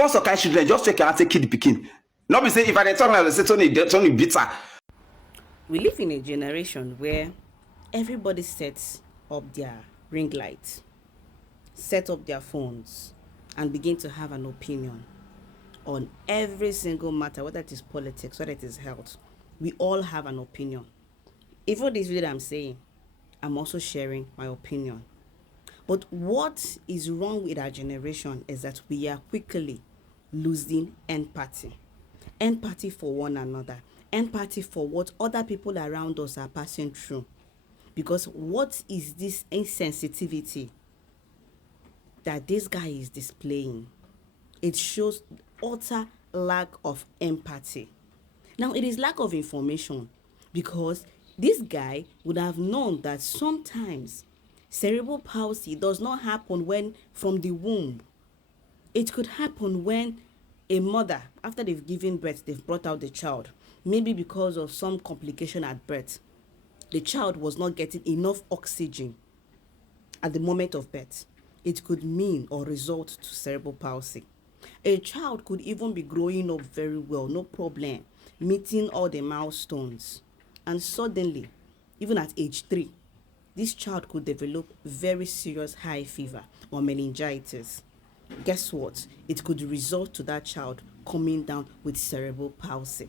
boss of kind children just take your hand take kill the pikin. Not be say if I dey talk now they say Tony bitter. We live in a generation where everybody sets up their ring light, set up their phones, and begin to have an opinion on every single matter, whether it is politics, whether it is health. We all have an opinion. Even this video that I'm saying, I'm also sharing my opinion. But what is wrong with our generation is that we are quickly losing empathy. Empathy for one another. Empathy for what other people around us are passing through. Because what is this insensitivity that this guy is displaying? It shows utter lack of empathy. Now, it is lack of information because this guy would have known that sometimes cerebral palsy does not happen when from the womb. It could happen when a mother, after they've given birth, they've brought out the child, maybe because of some complication at birth. The child was not getting enough oxygen at the moment of birth. It could mean or result to cerebral palsy. A child could even be growing up very well, no problem, meeting all the milestones. And suddenly, even at age 3, this child could develop very serious high fever or meningitis. Guess what? It could result to that child coming down with cerebral palsy.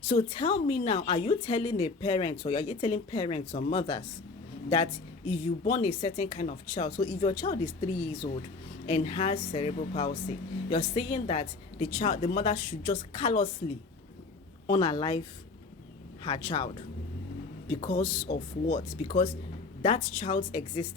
So tell me now, are you telling a parent or are you telling parents or mothers that if you born a certain kind of child, so if your child is 3 years old and has cerebral palsy, you're saying that the mother should just callously unalive her child because of what? Because that child's existence